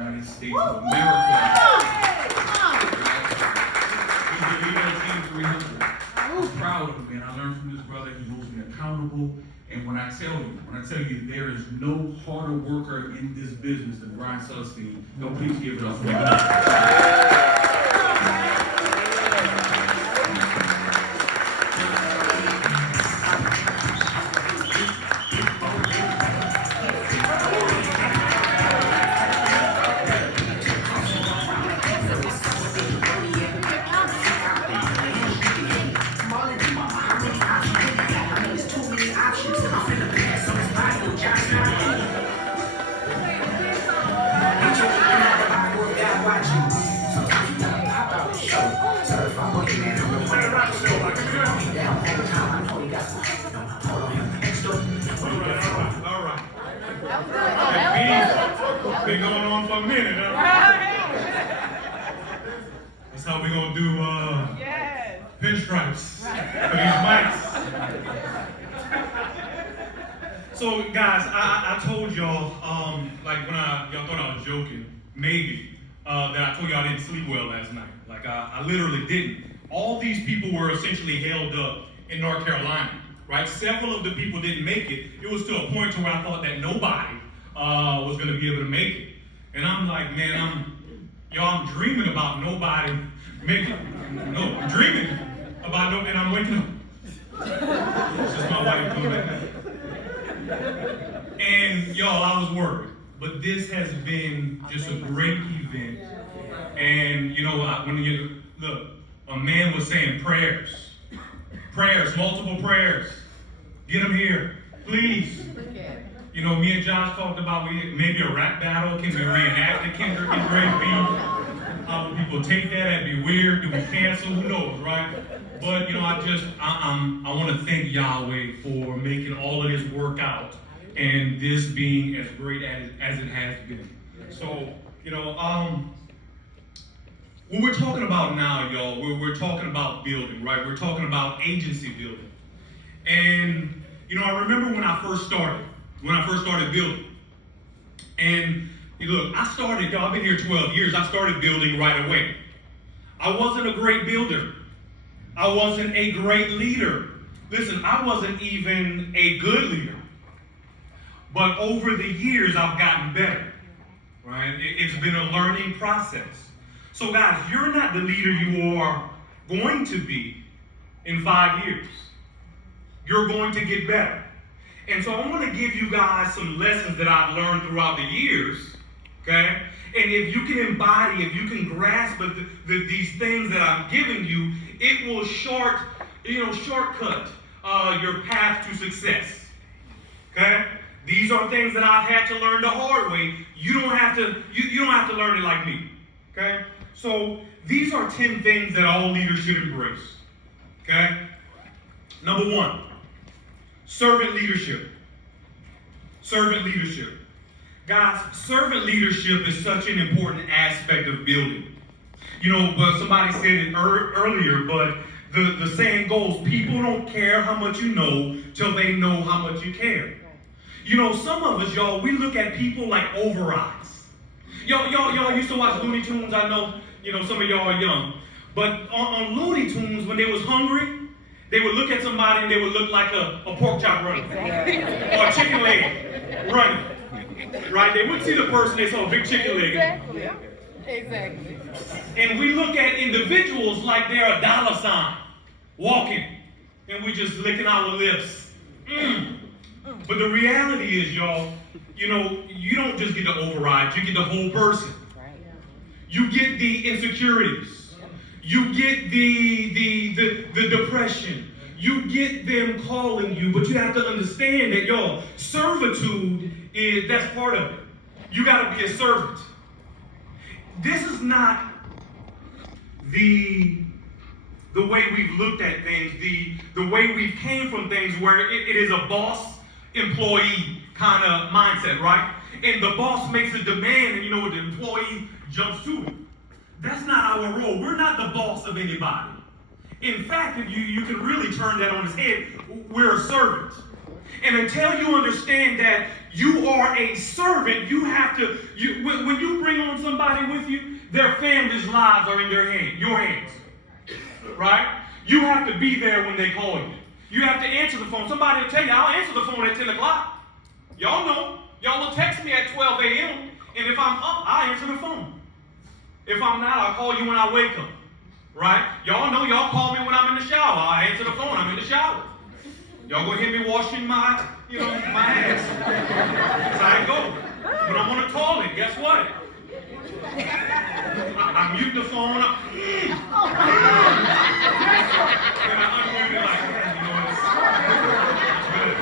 United States of America. He's the leader of Team 300. I'm proud of him, man. I learned from this brother. He holds me accountable. And when I tell you, there is no harder worker in this business than Brian Celestine. No, please give it up for him. Been going on for a minute, huh? That's how we're gonna do pinstripes for these mics. So guys, I told y'all, like when y'all thought I was joking, maybe, that I told y'all I didn't sleep well last night. Like I literally didn't. All these people were essentially held up in North Carolina, right? Several of the people didn't make it. It was to a point to where I thought that nobody was going to be able to make it. And I'm like, man, I'm dreaming about nobody making it. No, I'm dreaming about nobody, and I'm waking up. It's just my wife doing that. And y'all, I was worried. But this has been just a great event. And you know, when you look, a man was saying prayers, multiple prayers. Get them here, please. You know, me and Josh talked about maybe a rap battle. Can we reenact the Kendrick and Drake beat? How would people take that? That'd be weird. Do we cancel? Who knows, right? But you know, I want to thank Yahweh for making all of this work out and this being as great as it has been. So, you know, what we're talking about now, y'all, we're talking about building, right? We're talking about agency building. And, you know, I remember when I first started building. And look, y'all, I've been here 12 years. I started building right away. I wasn't a great builder. I wasn't a great leader. Listen, I wasn't even a good leader. But over the years, I've gotten better, right? It's been a learning process. So guys, you're not the leader you are going to be in 5 years. You're going to get better. And so I want to give you guys some lessons that I've learned throughout the years, okay? And if you can embody, if you can grasp these things that I'm giving you, it will shortcut your path to success, okay? These are things that I've had to learn the hard way. You don't have to learn it like me, okay? So these are 10 things that all leaders should embrace, okay? Number 1. Servant leadership. Servant leadership. Guys, servant leadership is such an important aspect of building. You know, somebody said it earlier, but the saying goes, people don't care how much you know till they know how much you care. You know, some of us, y'all, we look at people like overrides. Y'all used to watch Looney Tunes. I know, you know, some of y'all are young. But on Looney Tunes, when they was hungry, they would look at somebody and they would look like a pork chop running. Exactly. Or a chicken leg running. Right? They wouldn't see the person, they saw a big chicken leg. Exactly. Exactly. And we look at individuals like they're a dollar sign walking. And we just licking our lips. But the reality is, y'all, you know, you don't just get the override, you get the whole person. You get the insecurities. You get the depression. You get them calling you, but you have to understand that, y'all, servitude that's part of it. You got to be a servant. This is not the way we've looked at things, the way we've came from things where it is a boss-employee kind of mindset, right? And the boss makes a demand, and you know what, the employee jumps to it. That's not our role. We're not the boss of anybody. In fact, if you can really turn that on its head, we're a servant. And until you understand that you are a servant, you have to, when you bring bring on somebody with you, their family's lives are in your hands. Right? You have to be there when they call you. You have to answer the phone. Somebody will tell you, I'll answer the phone at 10 o'clock. Y'all know. Y'all will text me at 12 a.m. And if I'm up, I'll answer the phone. If I'm not, I'll call you when I wake up. Right? Y'all know y'all call me when I'm in the shower. I'll answer the phone. I'm in the shower. Y'all gonna hear me washing my ass. That's how I go. When I'm on the toilet, guess what? I mute the phone up. Then I unmute it like that, it's good.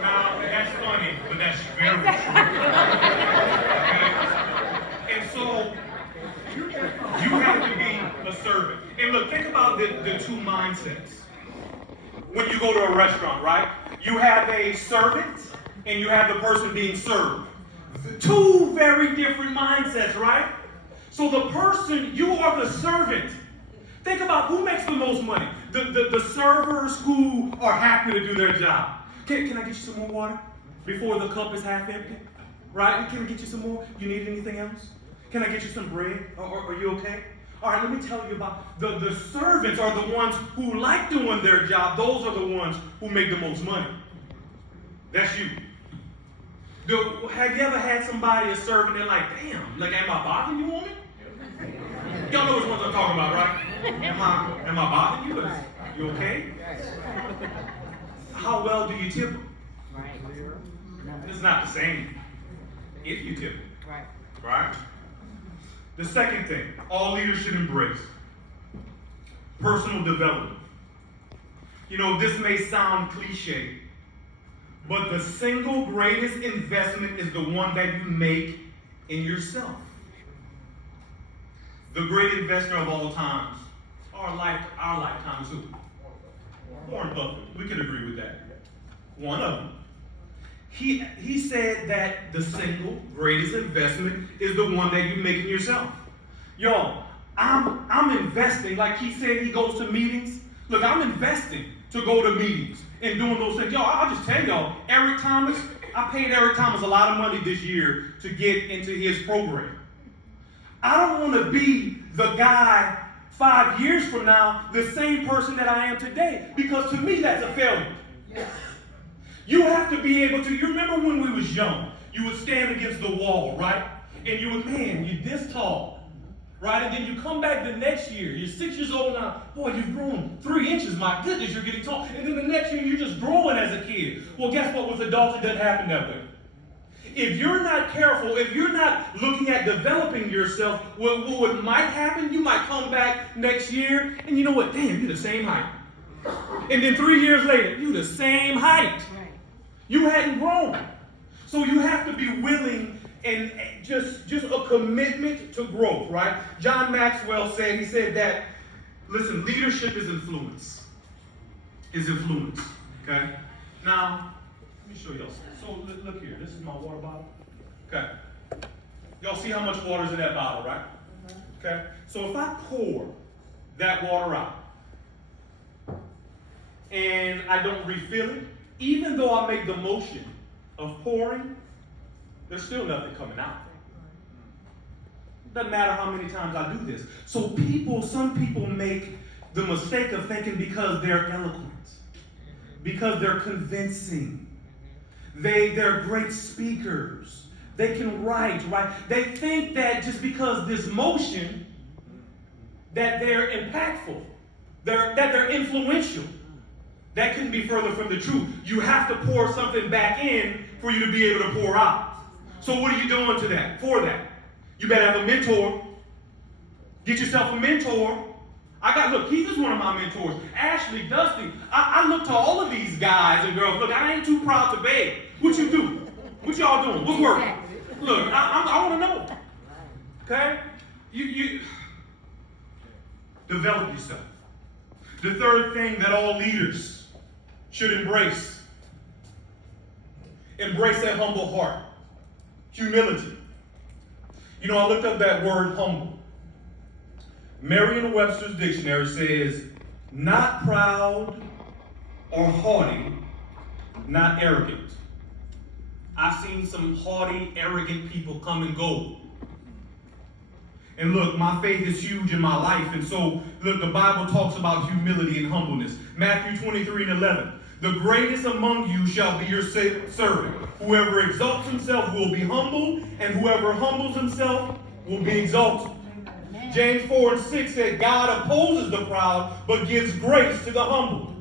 Now, that's funny, but that's very true. Okay? And so, you have to be a servant. And look, think about the two mindsets. When you go to a restaurant, right? You have a servant and you have the person being served. Two very different mindsets, right? So the person, you are the servant. Think about who makes the most money. The servers who are happy to do their job. Can I get you some more water before the cup is half empty? Right? Can I get you some more? You need anything else? Can I get you some bread? Are you okay? All right, let me tell you about the servants are the ones who like doing their job. Those are the ones who make the most money. That's you. Have you ever had somebody, a servant, they're like, damn, like, am I bothering you, woman? Y'all know which ones I'm talking about, right? Am I bothering you? You okay? How well do you tip them? It's not the same if you tip them. Right? The second thing, all leaders should embrace personal development. This may sound cliche, but the single greatest investment is the one that you make in yourself. The great investor of all times, our lifetime is who? Warren Buffett. We can agree with that. One of them. He said that the single greatest investment is the one that you make in yourself. Y'all, I'm investing, like he said he goes to meetings. Look, I'm investing to go to meetings and doing those things. Y'all, I'll just tell y'all, Eric Thomas, I paid Eric Thomas a lot of money this year to get into his program. I don't want to be the guy 5 years from now, the same person that I am today, because to me that's a failure. You have to be able to, you remember when we was young, you would stand against the wall, right? And you would, man, you're this tall, right? And then you come back the next year, you're 6 years old now, boy, you've grown 3 inches, my goodness, you're getting tall. And then the next year, you're just growing as a kid. Well, guess what, with adults, it doesn't happen that way. If you're not careful, if you're not looking at developing yourself, what might happen, you might come back next year, and you know what, damn, you're the same height. And then 3 years later, you're the same height. You hadn't grown. So you have to be willing and just a commitment to growth, right? John Maxwell said, he said that, listen, leadership is influence. Is influence, okay? Now, let me show y'all something. So look here, this is my water bottle. Okay. Y'all see how much water is in that bottle, right? Okay. So if I pour that water out and I don't refill it, even though I make the motion of pouring, there's still nothing coming out. Doesn't matter how many times I do this. So some people make the mistake of thinking because they're eloquent, because they're convincing, they're great speakers, they can write, right? They think that just because this motion, that they're impactful, that they're influential. That couldn't be further from the truth. You have to pour something back in for you to be able to pour out. So what are you doing for that? You better have a mentor. Get yourself a mentor. Look, Keith is one of my mentors. Ashley, Dusty. I look to all of these guys and girls. Look, I ain't too proud to beg. What you do? What y'all doing? What's working? Look, I want to know. Okay? You develop yourself. The third thing that all leaders should embrace that humble heart. Humility. I looked up that word humble. Merriam-Webster's dictionary says, not proud or haughty, not arrogant. I've seen some haughty, arrogant people come and go. And look, my faith is huge in my life. And so, look, the Bible talks about humility and humbleness. Matthew 23:11. The greatest among you shall be your servant. Whoever exalts himself will be humbled, and whoever humbles himself will be exalted. James 4:6 said, God opposes the proud, but gives grace to the humble.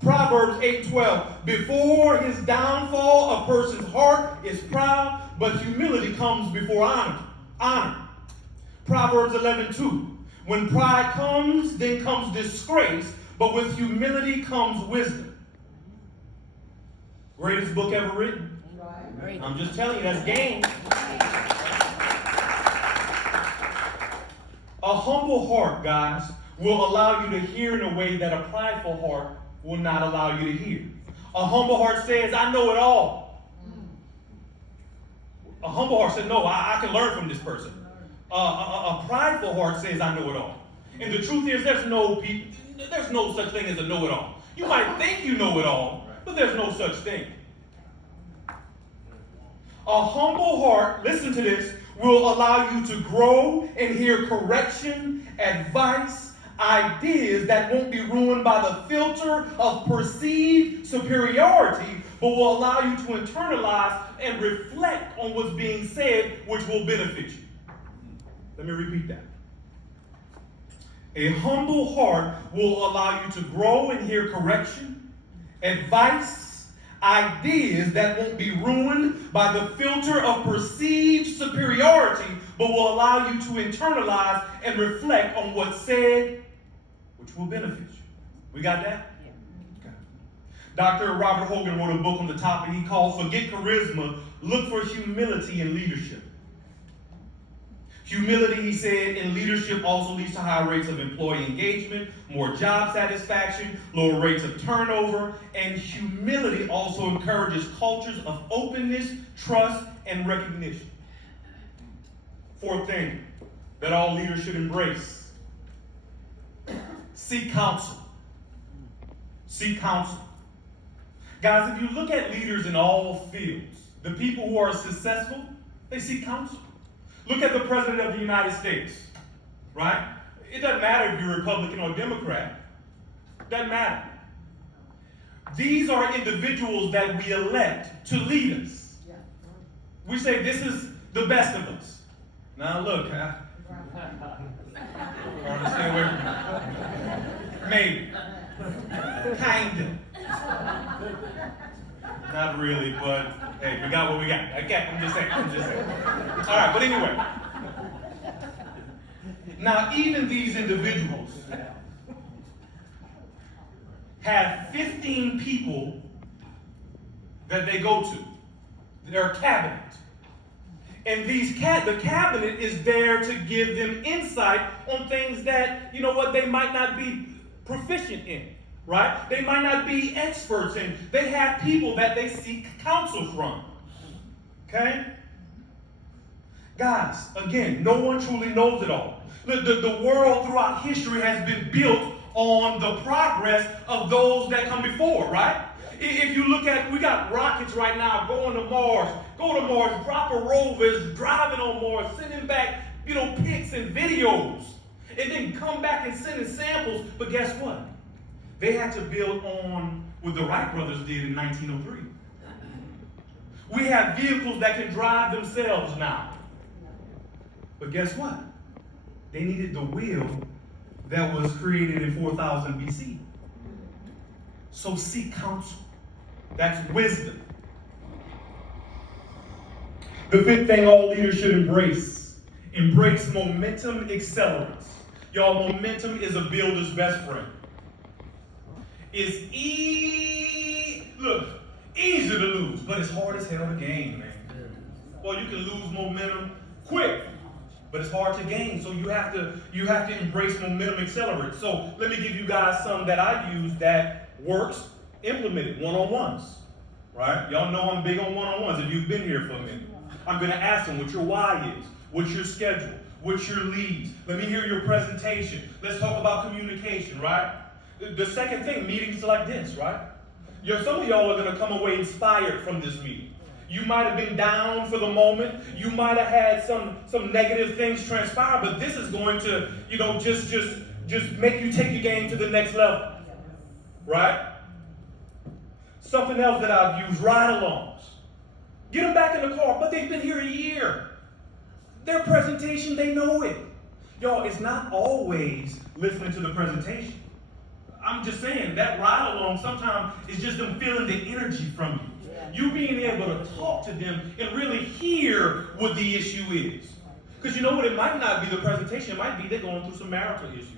Proverbs 8:12. Before his downfall, a person's heart is proud, but humility comes before honor. Proverbs 11:2. When pride comes, then comes disgrace, but with humility comes wisdom. Greatest book ever written. Right. I'm just telling you, that's game. A humble heart, guys, will allow you to hear in a way that a prideful heart will not allow you to hear. A humble heart says, I know it all. A humble heart says, no, I can learn from this person. A prideful heart says, I know it all. And the truth is, there's no such thing as a know-it-all. You might think you know it all, but there's no such thing. A humble heart, listen to this, will allow you to grow and hear correction, advice, ideas that won't be ruined by the filter of perceived superiority, but will allow you to internalize and reflect on what's being said, which will benefit you. Let me repeat that. A humble heart will allow you to grow and hear correction, advice, ideas that won't be ruined by the filter of perceived superiority, but will allow you to internalize and reflect on what's said, which will benefit you. We got that? Yeah. Okay. Dr. Robert Hogan wrote a book on the topic he called Forget Charisma, Look for Humility in Leadership. Humility, he said, in leadership also leads to higher rates of employee engagement, more job satisfaction, lower rates of turnover, and humility also encourages cultures of openness, trust, and recognition. Fourth thing that all leaders should embrace: seek counsel. Seek counsel. Guys, if you look at leaders in all fields, the people who are successful, they seek counsel. Look at the President of the United States, right? It doesn't matter if you're Republican or Democrat. It doesn't matter. These are individuals that we elect to lead us. We say, this is the best of us. Now look, I want to stay away from me. Maybe. Kinda. Not really, but hey, we got what we got. Okay, I'm just saying. All right, but anyway. Now, even these individuals have 15 people that they go to, their cabinet. And the cabinet is there to give them insight on things that, you know what, they might not be proficient in. Right? They might not be experts in. They have people that they seek counsel from. Okay? Guys, again, no one truly knows it all. The world throughout history has been built on the progress of those that come before, right? If you look at, we got rockets right now going to Mars, drop a rovers, driving on Mars, sending back, pics and videos, and then come back and sending samples. But guess what? They had to build on what the Wright brothers did in 1903. We have vehicles that can drive themselves now. But guess what? They needed the wheel that was created in 4000 BC. So seek counsel. That's wisdom. The fifth thing all leaders should embrace momentum accelerants. Y'all, momentum is a builder's best friend. It's easy to lose, but it's hard as hell to gain, man. Well, you can lose momentum quick, but it's hard to gain. So you have to embrace momentum accelerant. So let me give you guys some that I use that works, implemented, one-on-ones. Right? Y'all know I'm big on one-on-ones if you've been here for a minute. I'm gonna ask them what your why is, what's your schedule, what's your leads. Let me hear your presentation. Let's talk about communication, right? The second thing, meetings like this, right? Some of y'all are going to come away inspired from this meeting. You might have been down for the moment. You might have had some negative things transpire, but this is going to, just make you take your game to the next level. Right? Something else that I've used, ride-alongs. Get them back in the car, but they've been here a year. Their presentation, they know it. Y'all, it's not always listening to the presentation. I'm just saying, that ride-along sometimes is just them feeling the energy from you. Yeah. You being able to talk to them and really hear what the issue is. Because you know what, it might not be the presentation, it might be they're going through some marital issues.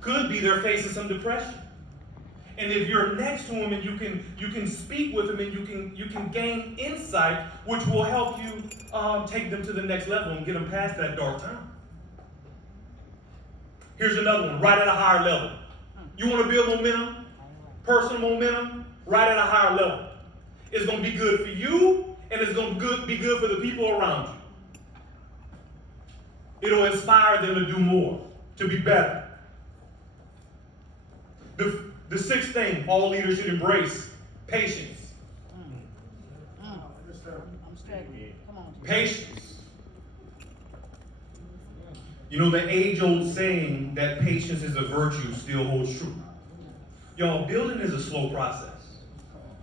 Could be they're facing some depression. And if you're next to them and you can speak with them and you can gain insight, which will help you take them to the next level and get them past that dark time. Here's another one, right at a higher level. You want to build momentum, personal momentum, right at a higher level. It's going to be good for you, and it's going to be good for the people around you. It'll inspire them to do more, to be better. The sixth thing all leaders should embrace, patience. I'm struggling. Come on. Patience. You know, the age-old saying that patience is a virtue still holds true. Y'all, building is a slow process.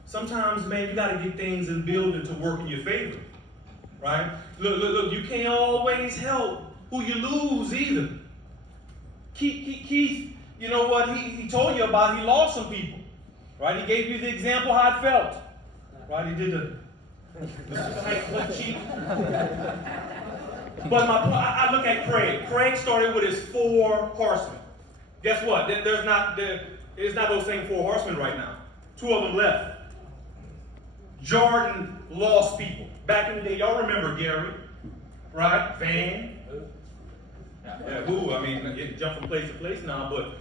Sometimes, man, you got to get things in building to work in your favor, right? Look, you can't always help who you lose either. Keith, you know what he told you about, he lost some people, right? He gave you the example how it felt, right? He did the cheek. But I look at Craig. Craig started with his 4 horsemen. Guess what? There's not those same 4 horsemen right now. 2 of them left. Jordan lost people. Back in the day, y'all remember Gary, right? Van. Yeah, who? I mean, you jump from place to place now, but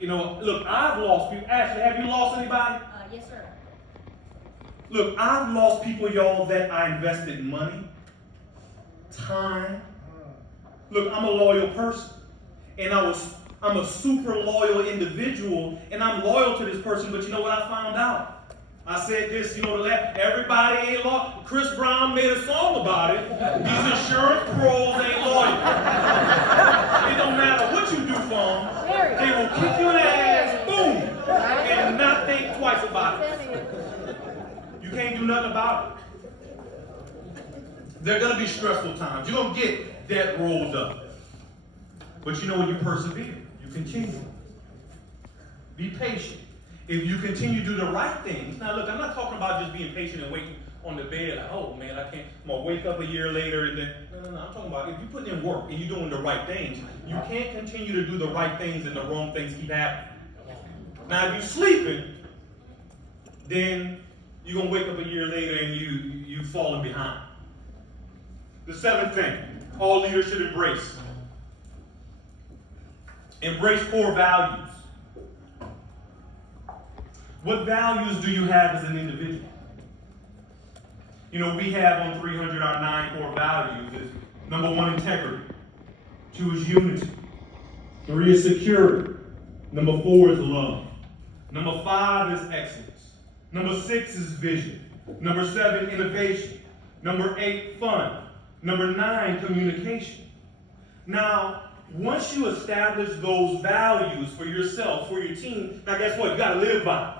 look, I've lost people. Ashley, have you lost anybody? Yes, sir. Look, I've lost people, y'all, that I invested money, time. Look, I'm a loyal person, and I'm a super loyal individual, and I'm loyal to this person, but you know what I found out? I said this, everybody ain't loyal. Chris Brown made a song about it. These insurance pros ain't loyal. It don't matter what you do for them. They will kick you in the ass, boom, and not think twice about it. You can't do nothing about it. There are going to be stressful times. You're going to get debt rolled up. But you know what? You persevere. You continue. Be patient. If you continue to do the right things. Now look, I'm not talking about just being patient and waiting on the bed like, oh man, I'm gonna wake up a year later and then, no. I'm talking about if you put in work and you're doing the right things, you can't continue to do the right things and the wrong things keep happening. Now if you're sleeping, then you're gonna wake up a year later and you've fallen behind. The 7th thing, all leaders should embrace. Embrace core values. What values do you have as an individual? We have on 300 our 9 core values. Is number 1, integrity. 2 is unity. 3 is security. Number 4 is love. Number 5 is excellence. Number 6 is vision. Number 7, innovation. Number 8, fun. Number 9, communication. Now, once you establish those values for yourself, for your team, now guess what? You got to live by them.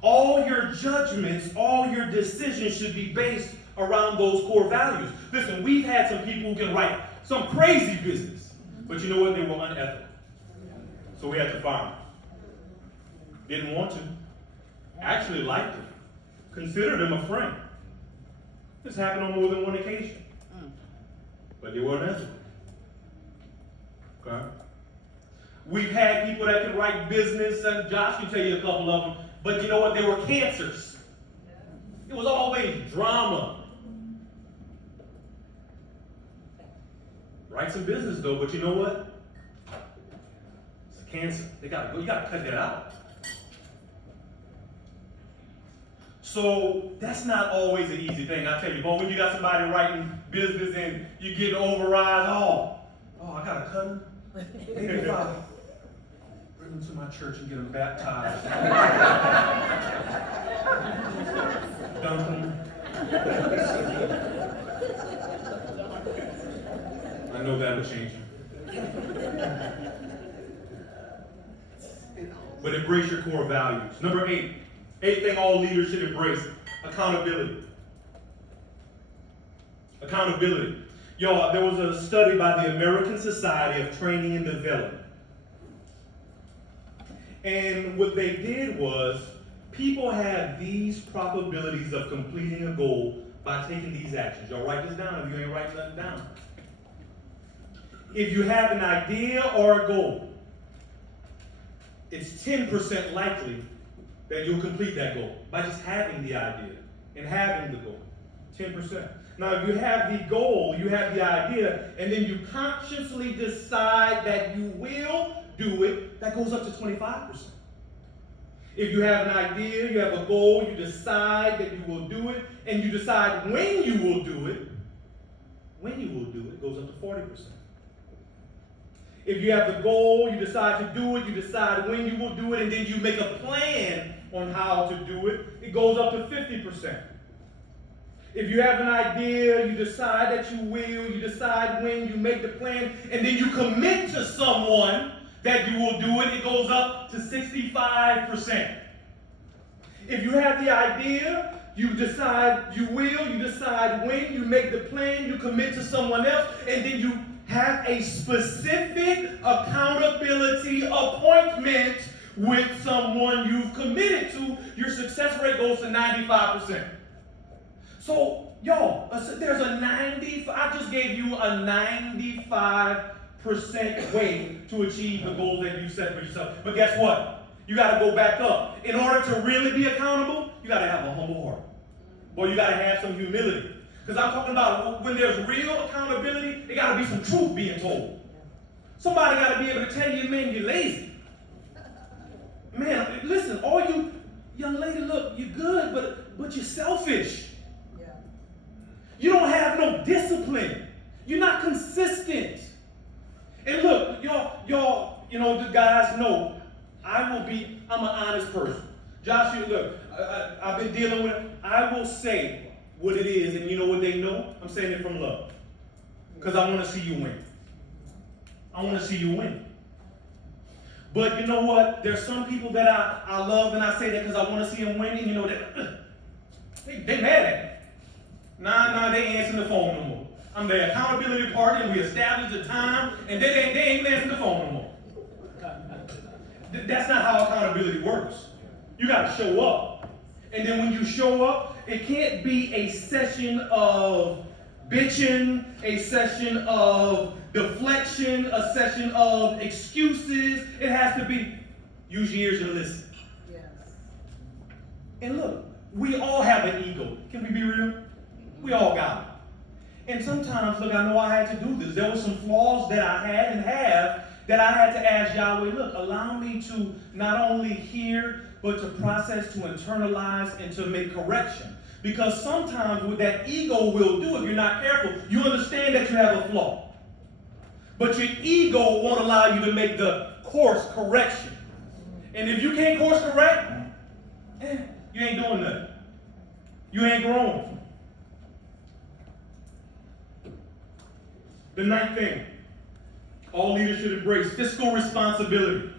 All your judgments, all your decisions should be based around those core values. Listen, we've had some people who can write some crazy business, but you know what? They were unethical. So we had to fire them. Didn't want to. Actually liked them. Considered them a friend. This happened on more than one occasion. But they weren't ethical. Okay? We've had people that can write business, and Josh can tell you a couple of them, but you know what? They were cancers. It was always drama. Write some business though, but you know what? It's a cancer. You gotta cut that out. So that's not always an easy thing. I tell you, but when you got somebody writing business and you get override, I gotta cut him. Hey, Father, bring them to my church and get them baptized. Duncan. I know that will change you. But embrace your core values. Number 8. 8th thing all leaders should embrace: accountability. Accountability. Y'all, there was a study by the American Society of Training and Development. And what they did was, people have these probabilities of completing a goal by taking these actions. Y'all write this down if you ain't writing nothing down. If you have an idea or a goal, it's 10% likely that you'll complete that goal by just having the idea and having the goal. 10%. Now, if you have the goal, you have the idea, and then you consciously decide that you will do it, that goes up to 25%. If you have an idea, you have a goal, you decide that you will do it, and you decide when you will do it, it goes up to 40%. If you have the goal, you decide to do it, you decide when you will do it, and then you make a plan on how to do it, it goes up to 50%. If you have an idea, you decide that you will, you decide when, you make the plan, and then you commit to someone that you will do it, it goes up to 65%. If you have the idea, you decide you will, you decide when, you make the plan, you commit to someone else, and then you have a specific accountability appointment with someone you've committed to, your success rate goes to 95%. So, y'all, there's a I just gave you a 95% way to achieve the goals that you set for yourself. But guess what? You got to go back up. In order to really be accountable, you got to have a humble heart. Or you got to have some humility. Because I'm talking about when there's real accountability, there got to be some truth being told. Somebody got to be able to tell you, man, you're lazy. Man, listen, all you young lady, look, you're good, but you're selfish. You don't have no discipline. You're not consistent. And look, y'all, the guys know, I'm an honest person. Josh, look, I've been dealing with it. I will say what it is, and you know what they know? I'm saying it from love. Because I want to see you win. I want to see you win. But you know what? There's some people that I love, and I say that because I want to see them win, and you know that they mad at me. Nah, they ain't answering the phone no more. I'm the accountability party, and we established the time, and they ain't answering the phone no more. That's not how accountability works. You got to show up. And then when you show up, it can't be a session of bitching, a session of deflection, a session of excuses. It has to be, use your ears and listen. Yes. And look, we all have an ego. Can we be real? We all got it. And sometimes, look, I know I had to do this. There were some flaws that I had and have that I had to ask Yahweh, look, allow me to not only hear, but to process, to internalize, and to make correction. Because sometimes what that ego will do, if you're not careful, you understand that you have a flaw. But your ego won't allow you to make the course correction. And if you can't course correct, you ain't doing nothing. You ain't growing. The 9th thing, all leaders should embrace fiscal responsibility.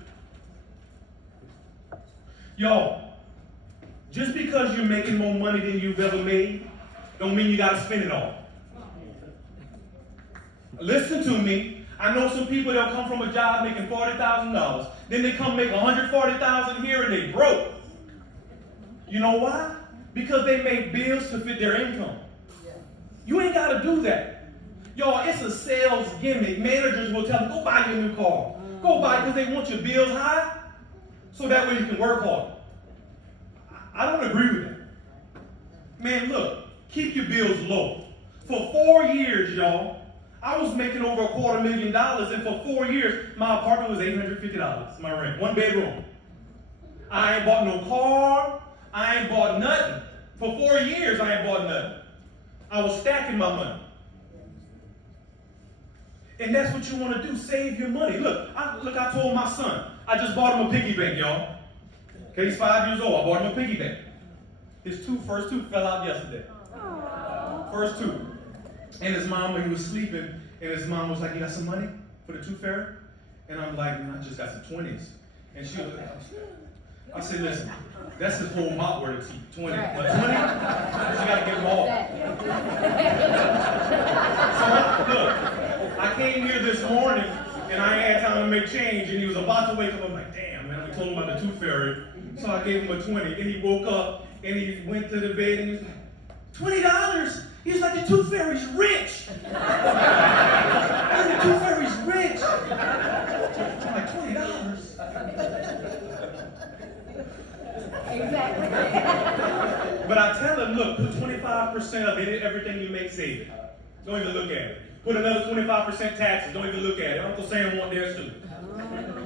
Y'all, just because you're making more money than you've ever made, don't mean you got to spend it all. Listen to me. I know some people that come from a job making $40,000. Then they come make $140,000 here and they broke. You know why? Because they make bills to fit their income. You ain't got to do that. Y'all, it's a sales gimmick. Managers will tell them, go buy your new car. Go buy it because they want your bills high, so that way you can work harder. I don't agree with that. Man, look, keep your bills low. For 4 years, y'all, I was making over $250,000, and for 4 years, my apartment was $850, my rent, 1 bedroom. I ain't bought no car. I ain't bought nothing. For 4 years, I ain't bought nothing. I was stacking my money. And that's what you want to do, save your money. Look, I told my son, I just bought him a piggy bank, y'all. Okay, he's 5 years old. I bought him a piggy bank. His first tooth fell out yesterday. First tooth. And his mom, when he was sleeping, and his mom was like, "You got some money for the tooth fairy?" And I'm like, "Man, I just got some 20s." And she was like, I said, "Listen, that's his whole mouth worth of teeth, 20. But 20, you gotta get them all." So look, I came here this morning, and I had time to make change, and he was about to wake up. I'm like, "Damn, man, I told him about the tooth fairy." So I gave him a 20, and he woke up, and he went to the bed, and he was like, $20? He was like, "The tooth fairy's rich." The tooth fairy's rich. I'm like, $20? Exactly. But I tell him, look, put 25% of it, everything you make, save it. Don't even look at it. Put another 25% taxes. Don't even look at it. Uncle Sam want theirs too.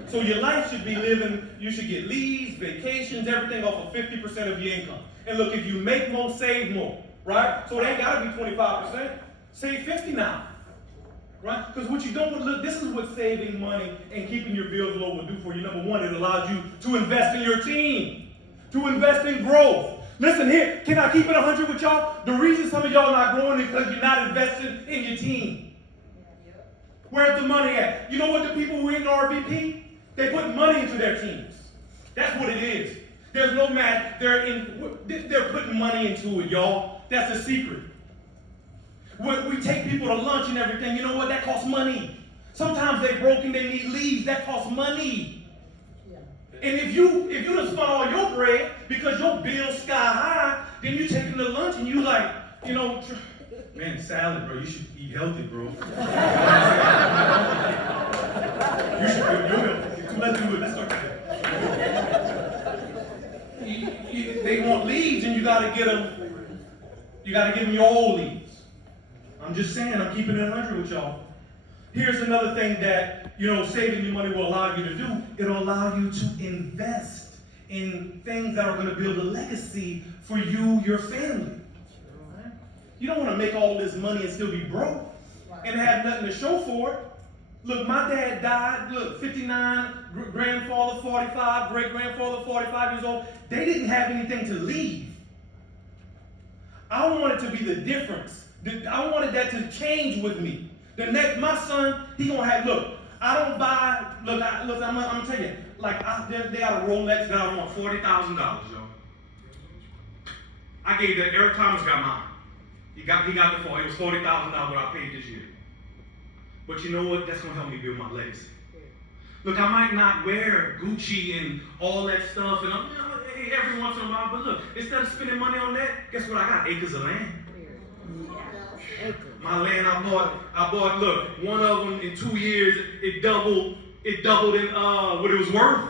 So your life should be living, you should get leaves, vacations, everything off of 50% of your income. And look, if you make more, save more, right? So it ain't gotta be 25%. Save 50 now, right? Because what you don't, look, this is what saving money and keeping your bills low will do for you. Number one, it allows you to invest in your team, to invest in growth. Listen here, can I keep it 100 with y'all? The reason some of y'all not growing is because you're not investing in your team. Where's the money at? You know what the people who are in RVP? They put money into their teams. That's what it is. There's no match. They're putting money into it, y'all. That's the secret. We take people to lunch and everything. You know what? That costs money. Sometimes they broke and they need leaves. That costs money. And if you done spent all your bread because your bill's sky high, then you take them to lunch and you like, you know, man, salad, bro. You should eat healthy, bro. You should do it. Let's do it. Let's start that. They want leaves, and you gotta get them. You gotta give them your old leaves. I'm just saying. I'm keeping it 100 with y'all. Here's another thing that saving your money will allow you to do. It'll allow you to invest in things that are going to build a legacy for you, your family. You don't want to make all this money and still be broke and have nothing to show for it. Look, my dad died, 59, grandfather 45, great-grandfather 45 years old. They didn't have anything to leave. I wanted to be the difference. I wanted that to change with me. My son, he gonna have, I don't buy, I'm gonna tell you, they got a Rolex that I want $40,000, yo. I gave that, Eric Thomas got mine. He got the phone. It was $40,000 what I paid this year. But you know what? That's going to help me build my legacy. Look, I might not wear Gucci and all that stuff, and every once in a while, but look, instead of spending money on that, guess what? I got acres of land. My land I bought, look, one of them in 2 years, it doubled in what it was worth.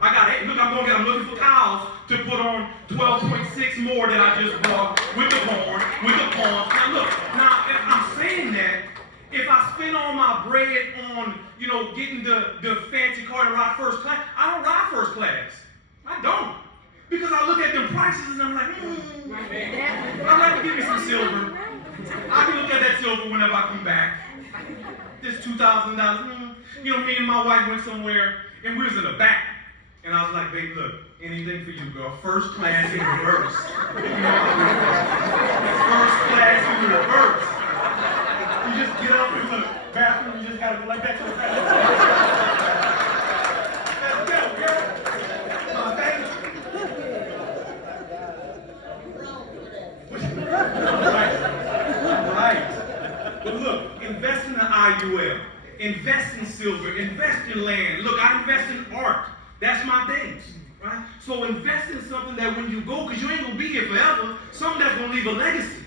I got it. Look, I'm looking for cows to put on 12.6 more that I just bought with the barn, with the pond. Now look, I'm saying that if I spend all my bread on, getting the fancy car to ride first class, I don't ride first class. I don't. Because I look at them prices and I'm like, I'd like to give me some silver. I can look at that silver whenever I come back. This $2,000. Me and my wife went somewhere and we was in the back. And I was like, babe, look, anything for you, girl. First class in reverse. First class in reverse. You just get up and look, bathroom, you just gotta go like that to the bathroom. Let's go, girl. Right. But look, invest in the IUL. Invest in silver. Invest in land. Look, I invest in art. That's my thing, right? So invest in something that when you go, because you ain't going to be here forever, something that's going to leave a legacy.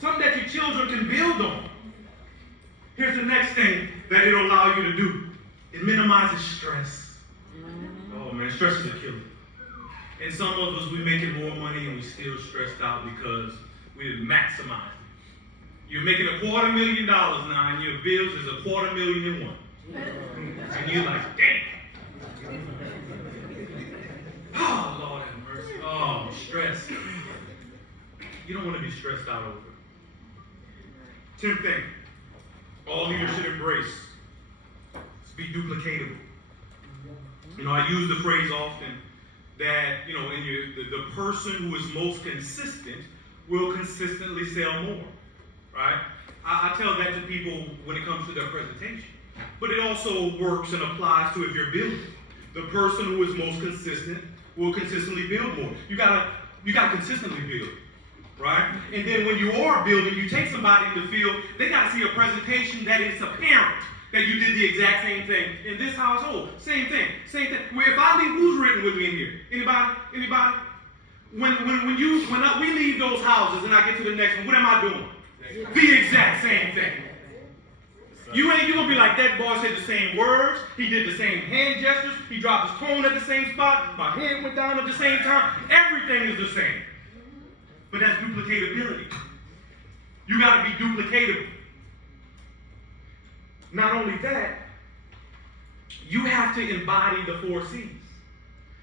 Something that your children can build on. Here's the next thing that it'll allow you to do. It minimizes stress. Oh man, stress is a killer. And some of us, we making more money and we still stressed out because we didn't maximize it. You're making $250,000 now and your bills is $250,001. And you're like, damn. Oh, Lord have mercy. Oh, stress. You don't want to be stressed out over it. 10th thing, all leaders should embrace is be duplicatable. I use the phrase often, that, the person who is most consistent will consistently sell more, right? I tell that to people when it comes to their presentation. But it also works and applies to if you're building. The person who is most consistent will consistently build more. You gotta consistently build, right? And then when you are building, you take somebody in the field, they gotta see a presentation that it's apparent that you did the exact same thing in this household. Same thing. If I leave, who's written with me in here? Anybody? When we leave those houses and I get to the next one, what am I doing? The exact same thing. You gonna be like, that boy said the same words, he did the same hand gestures, he dropped his tone at the same spot, my head went down at the same time. Everything is the same. But that's duplicatability. You gotta be duplicatable. Not only that, you have to embody the 4 C's.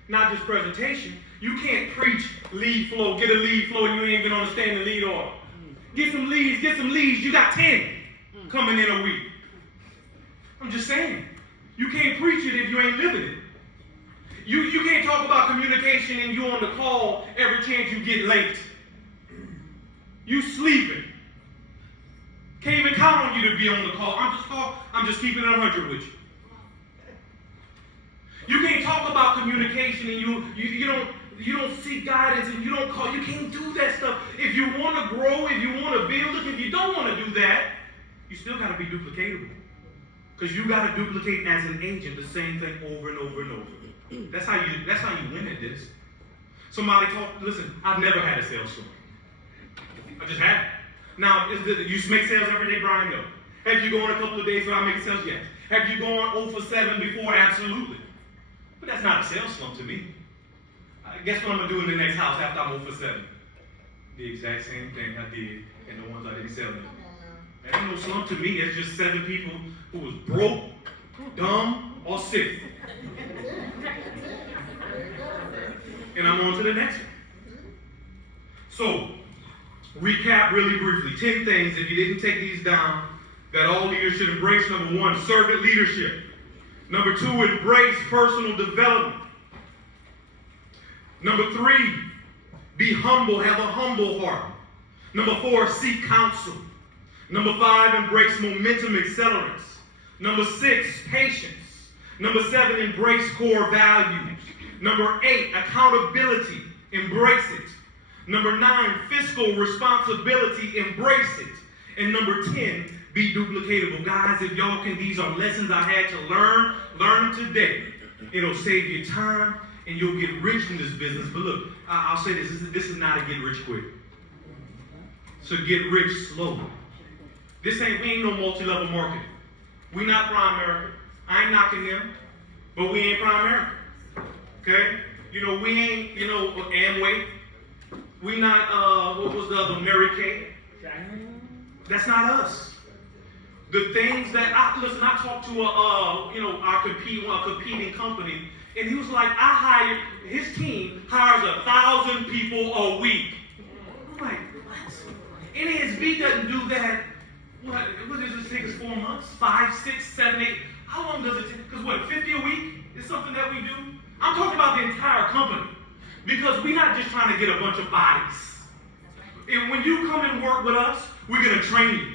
Not just presentation. You can't preach lead flow, get a lead flow, and you ain't even understand the lead order. Get some leads. You got 10 coming in a week. I'm just saying. You can't preach it if you ain't living it. You can't talk about communication and you on the call every chance you get late. You sleeping. Can't even count on you to be on the call. I'm just keeping it 100 with you. You can't talk about communication and you don't seek guidance and you don't call. You can't do that stuff. If you want to grow, if you want to build, if you don't want to do that, you still got to be duplicatable. Because you got to duplicate as an agent the same thing over and over and over. That's how you win at this. Listen, I've never had a sales story. I just haven't. Now, you make sales every day, Brian? No. Have you gone a couple of days without making sales? Yes. Have you gone 0 for 7 before? Absolutely. But that's not a sales slump to me. Guess what I'm going to do in the next house after I'm 0 for 7? The exact same thing I did in the ones I didn't sell them. That ain't no slump to me. It's just 7 people who was broke, dumb, or sick. And I'm on to the next one. So, recap really briefly. 10 things, if you didn't take these down, that all leaders should embrace. Number 1, servant leadership. Number 2, embrace personal development. Number 3, be humble, have a humble heart. Number 4, seek counsel. Number 5, embrace momentum accelerants. Number 6, patience. Number 7, embrace core values. Number 8, accountability, embrace it. Number 9, fiscal responsibility, embrace it. And number 10, be duplicatable. Guys, if y'all can, these are lessons I had to learn them today. It'll save you time and you'll get rich in this business. But look, I'll say this is not a get rich quick. So get rich slowly. We ain't no multi-level marketing. We not Prime America. I ain't knocking them, but we ain't Prime America. Okay? We ain't, Amway. We not, what was the other, Mary Kay? That's not us. The things that, I talked to a competing company, and he was like, his team hires 1,000 people a week. I'm like, what? NASB doesn't do that. What does it take us 4 months? 5, 6, 7, 8? How long does it take? Because 50 a week is something that we do? I'm talking about the entire company. Because we're not just trying to get a bunch of bodies. And when you come and work with us, we're going to train you.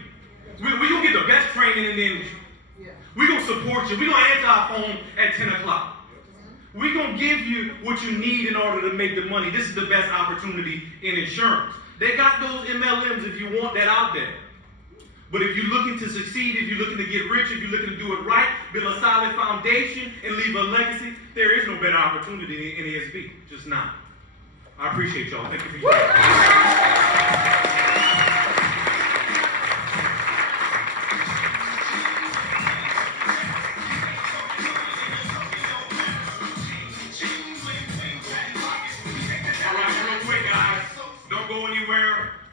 We're going to get the best training in the industry. We're going to support you. We're going to answer our phone at 10 o'clock. We're going to give you what you need in order to make the money. This is the best opportunity in insurance. They got those MLMs if you want that out there. But if you're looking to succeed, if you're looking to get rich, if you're looking to do it right, build a solid foundation, and leave a legacy, there is no better opportunity in NASB. Just not. I appreciate y'all. Thank you for your time.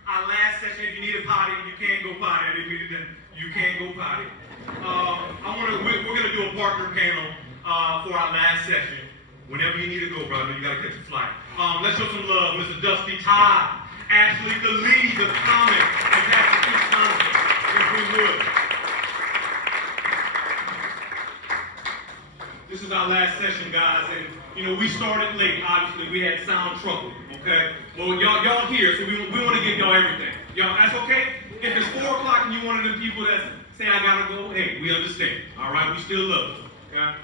Our last session, if you need a potty, you can go potty. I didn't mean it. You can go potty. We're gonna do a partner panel for our last session. Whenever you need to go, brother, you gotta catch a flight. Let's show some love, Mr. Dusty Todd, Ashley Khalid, the comic, and Pastor Chris Thompson, if we would. This is our our last session, guys, and we started late. Obviously, we had sound trouble. Okay, well, y'all here, so we want to give y'all everything. Y'all, that's okay. If it's 4 o'clock and you one of the people that say I gotta go, hey, we understand. All right, we still love you. Okay.